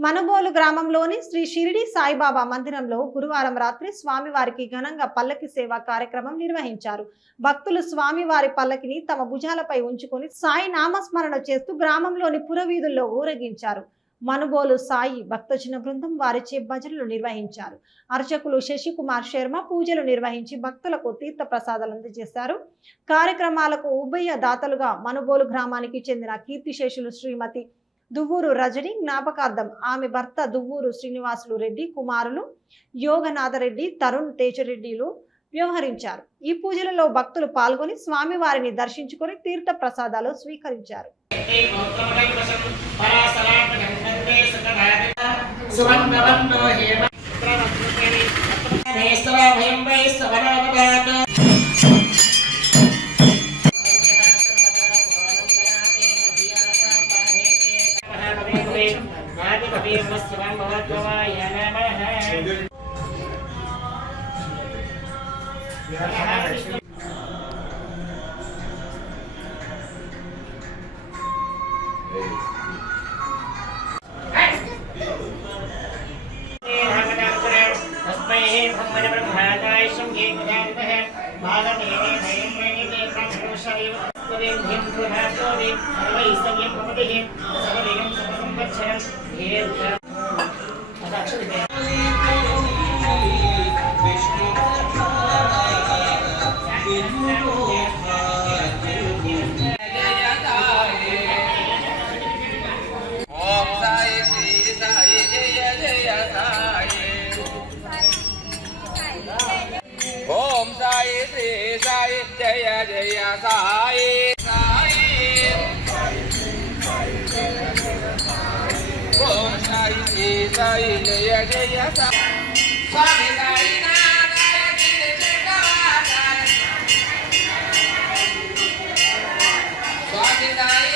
మనుబోలు గ్రామంలోని శ్రీ షిరిడి సాయిబాబా మందిరంలో గురువారం రాత్రి స్వామివారికి ఘనంగా పల్లకి సేవ కార్యక్రమం నిర్వహించారు. భక్తులు స్వామివారి పల్లకిని తమ భుజాలపై ఉంచుకొని సాయి నామస్మరణ చేస్తూ గ్రామంలోని పురవీధుల్లో ఊరేగించారు. మనుబోలు సాయి భక్తజన బృందం వారిచే భజనలు నిర్వహించారు. అర్చకులు శశికుమార్ శర్మ పూజలు నిర్వహించి భక్తులకు తీర్థ ప్రసాదాలు అందజేశారు. కార్యక్రమాలకు ఉభయ దాతలుగా మనుబోలు గ్రామానికి చెందిన కీర్తిశేషులు శ్రీమతి దువ్వూరు రజని జ్ఞాపకార్థం ఆమె భర్త దువ్వూరు శ్రీనివాసులు రెడ్డి కుమారులు యోగనాథరెడ్డి తరుణ్ తేజరెడ్డిలు వ్యవహరించారు. ఈ పూజలలో భక్తులు పాల్గొని స్వామివారిని దర్శించుకొని తీర్థ ప్రసాదాలు స్వీకరించారు. ఓం సాయి శ్రీ సాయి జయ జయ సాయి సాయి ఓం సాయి శ్రీ సాయి జయ జయ సాయి స్వామి సాయి స్వామి సాయి